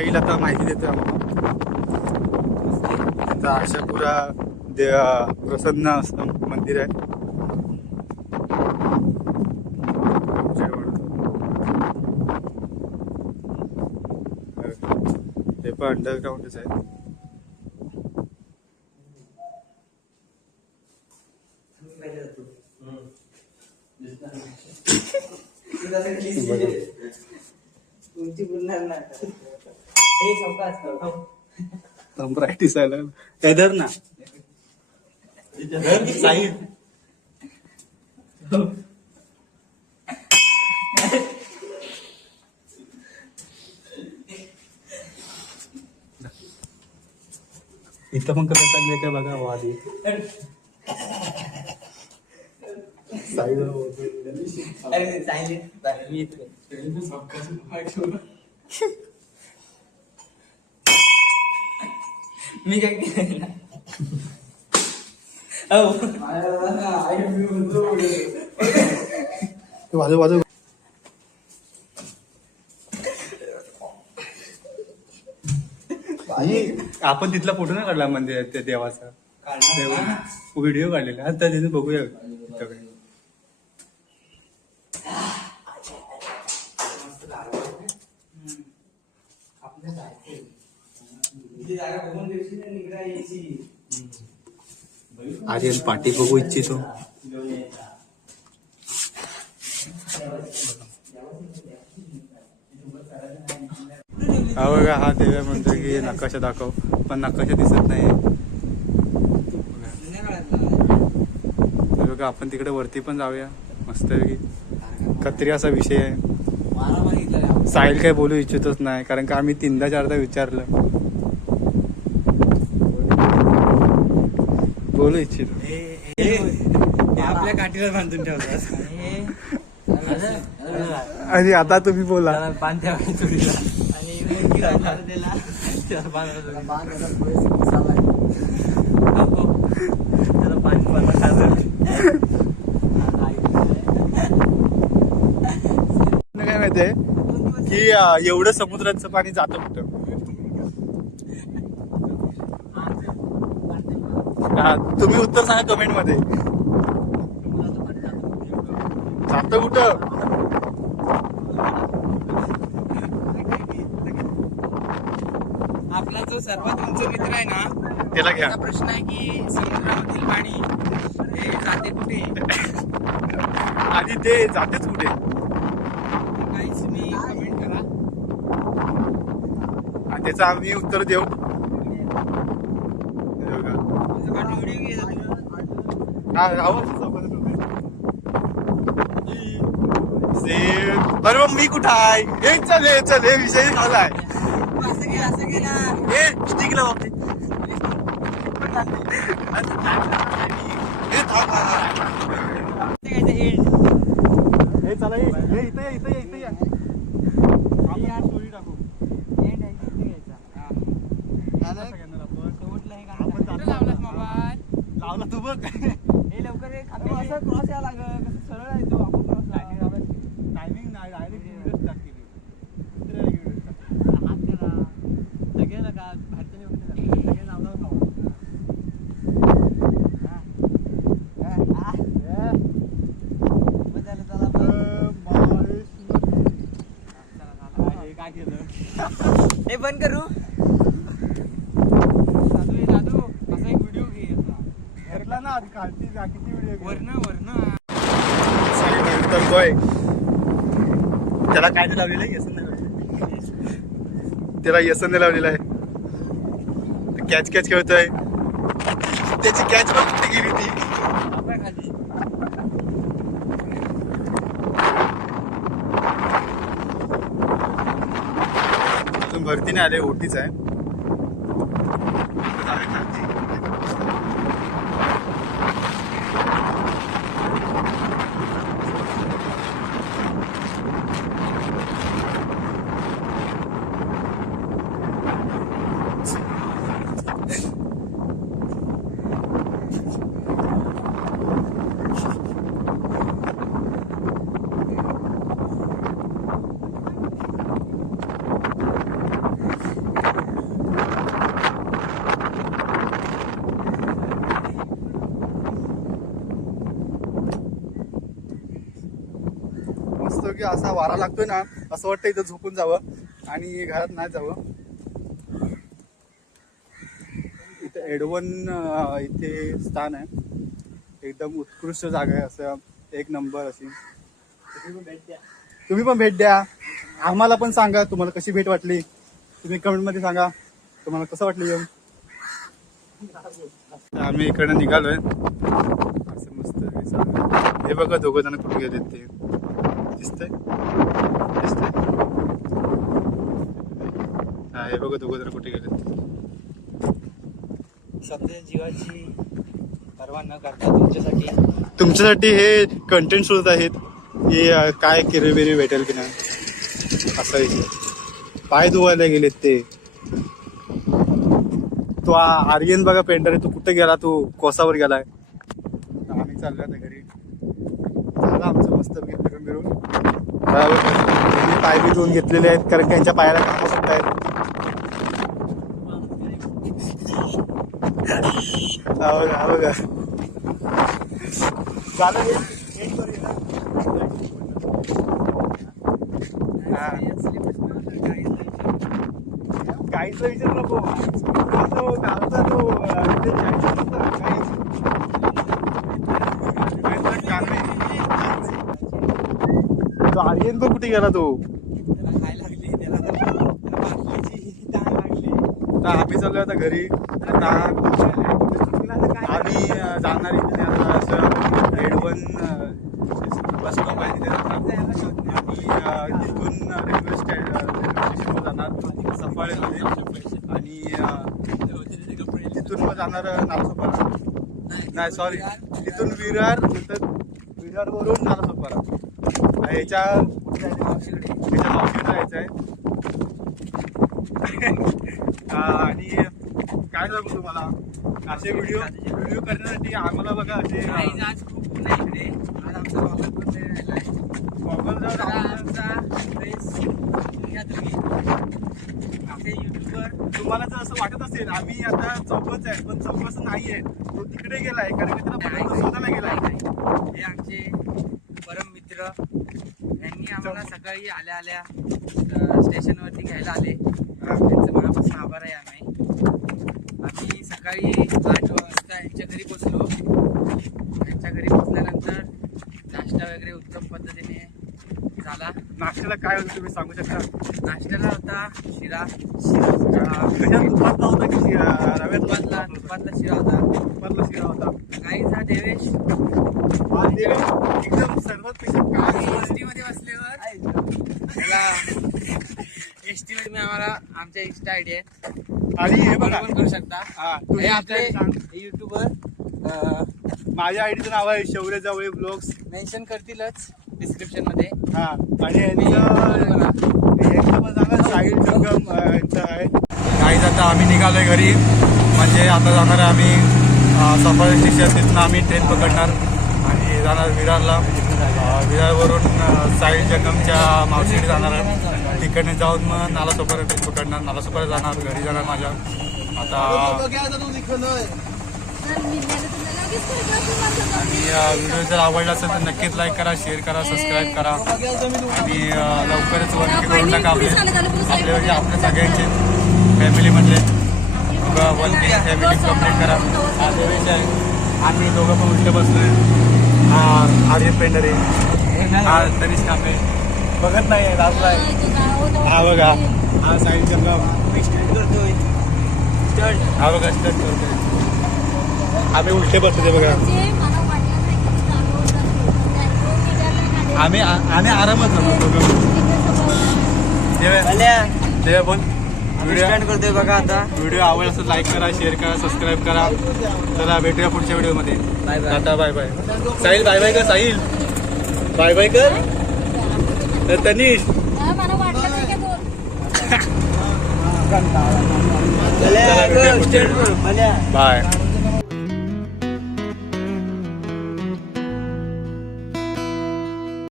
Guide आता माहिती देतोय आम्हाला. आशापुरा प्रसन्न असं मंदिर आहे. ते पण अंडरग्राऊंडच आहे. प्रॅक्टिस आहे एदर ना साईड. इथं पण कसं चाललंय काय बघा आधी साईड. मी काय केलं वाजव वाजव. आपण तिथला फोटो नाही काढला मंदिर त्या देवाचा, व्हिडिओ काढलेला. आता तिथे बघूया आर्यन पाठी बघू इच्छितो. हा बघा, हा देव्या म्हणतो की नकाशा दाखव, पण नकाशा दिसत नाही. बघा आपण तिकडे वरती पण जाऊया मस्त. कत्री असा विषय आहे. साहिल काय बोलू इच्छितच नाही, कारण का आम्ही 3दा-4दा विचारलं. बोलू इच्छितो आपल्या काठीवर बांधून ठेवतात. आणि आता तुम्ही बोला. काय माहितीये की एवढं समुद्राचं पाणी जातं कुठं? तुम्ही उत्तर सांगा कमेंट मध्ये. जातं कुठं? आपला जो सर्वात उंच मित्र आहे ना, त्याला घ्या. प्रश्न आहे की समुद्रामधील पाणी हे जाते कुठे आणि ते जातेच कुठे? काहीच मी कमेंट करा आणि त्याचं आम्ही उत्तर देऊ. अरे मग मी कुठं आहे? हे चल हे विषय झालाय. स्टिकला बघते हे चला इथं या. आपण स्टोरी टाकू. लावला तू बघ. हे लवकर असं क्रॉस यायला लागलं, कसं सरळ आहे तो. आपण क्रॉस टायमिंग नाही, डायरेक्ट टाकली. सगळ्याला का भारतीय सगळे नाव काय केलं हे बंद करू. दादू असा एक व्हिडिओ घे. घेतला ना किती व्हिडिओ वरण त्याला काय ते लावलेलं आहे? यसन त्याला यसन लावलेलं आहे. कॅच खेळतोय. त्याची कॅच पण कुठे गेली ती? अजून भरती नाही आले, ओटीच आहे. मस्त की असा वारा लागतोय ना, असं वाटतं इथं झोपून जावं आणि घरात नाही जावं. इथे एडवन इथे स्थान आहे, एकदम उत्कृष्ट जागा आहे, असं एक नंबर अशी. तुम्ही पण भेट द्या, आम्हाला पण सांगा तुम्हाला कशी भेट वाटली. तुम्ही कमेंट मध्ये सांगा तुम्हाला कसं वाटलं येऊन. आम्ही इकडे निघालोय, असं मस्त. हे बघा दोघं जण कुठे गेलेत ते दिसतंय. हा हे बघा दोघं जण कुठे गेलेत. सध्या जीवाची पर्वा न करता तुमच्यासाठी हे कंटेंट शोधत आहेत की काय किरीबिरी भेटेल की नाही, असं आहे. पाय धुवायला गेलेत ते. तो आर्यन बघा पेंटर आहे, तू कुठे गेला, तू कोसावर गेलाय. आम्ही चाललोय आता घरी. झालं आमचं मस्त फिरून फिरून. पाय बी धुवून घेतलेले आहेत कारण त्यांच्या पायाला कामं सुद्धा आहेत. बघा काहीच विचार नको. तो आर्यन पण कुठे गेला तो. आम्ही चाललोय आता घरी. आता आम्ही जाणार इथे आता असं एडवन बस स्टॉप आहे तिथे आणि तिथून रेल्वे स्टेशनवर जाणार सफाळेमध्ये आणि तिथून मग जाणार नालासोपारा. नाही सॉरी, तिथून विरार, नंतर विरारवरून नालासोपारा. ह्याच्या मावशीकडे जायचं आहे. आणि काय सांगू तुम्हाला, असे व्हिडिओ करण्यासाठी आम्हाला बघा असे आज खूप ऊन आहे इकडे. आज आमचा वापर पण राहिलाय. आपले युट्यूबर तुम्हाला जर असं वाटत असेल आम्ही आता चौकच आहे, पण चौकच नाहीये, तो तिकडे गेलाय कारण की त्याला शोधायला गेलाय. हे आमचे परम मित्र, यांनी आम्हाला सकाळी आल्या आल्या स्टेशनवरती घ्यायला आले. त्यांचं मनापासून आभार आहे. आम्ही सकाळी 8 वाजता यांच्या घरी पोचलो. यांच्या घरी पोचल्यानंतर नाश्ता वगैरे उत्तम पद्धतीने झाला. नाश्त्याला काय होतं तुम्ही सांगू शकता. नाश्त्याला होता शिरा. तुपातला होता की रव्यात तुपातला शिरा होता. तुपातला शिरा होता. काहीचा देवेश एकदम सर्वात एसटी मध्ये बसल्यावर त्याला एसटी मध्ये तुम्ही आम्हाला आमच्या इंस्टा आयडी आहे आणि हे फॉलो बघा पण करू शकता. हे आपले सांग. युट्यूबर माझ्या आयडीचं नाव आहे शौर्य जावळे ब्लॉग्स. मेन्शन करतीलच डिस्क्रिप्शन मध्ये. हा आणि यांचं पण सांगा साहिल जंगम यांचं आहे. काहीच आता आम्ही निघालोय घरी, म्हणजे आता जाणार आम्ही सफारी स्टेशन, तिथून आम्ही ट्रेन पकडणार आणि जाणार विरारला. विरारवरून साहिल जंगमच्या मावशीकडे जाणार आहे. तिकडने जाऊन मग नालासोपारा ट्रेन पकडणार, नालासोपारा जाणार, घरी जाणार माझ्या. आता आणि व्हिडिओ जर आवडला असेल तर नक्कीच लाईक करा, शेअर करा, सबस्क्राईब करा आणि लवकरच 1K करून टाका आपले म्हणजे आपल्या सगळ्यांचे फॅमिलीमधले. बघा 1K फॅमिली कंप्लीट करा. हा देवेश आहे, आम्ही दोघं पण उलटे बसलोय. हा आर्यन पेंडर आहे, हा तनिष कांबे बघत नाही आहे, लाजलाय. हा बघा हा साहिल जंगम करतोय. हा बघा स्टंट करतोय. आम्ही उलटे बसतो बघा. आम्ही आरामात बोल. स्टँड करतोय बघा. आता व्हिडिओ आवडला असेल लाईक करा, शेअर करा, सबस्क्राईब करा. चला भेटूया पुढच्या व्हिडिओमध्ये. Tata bye bye. Sahil bye bye कर. साहिल बाय बाय कर. तर तनिष बाय.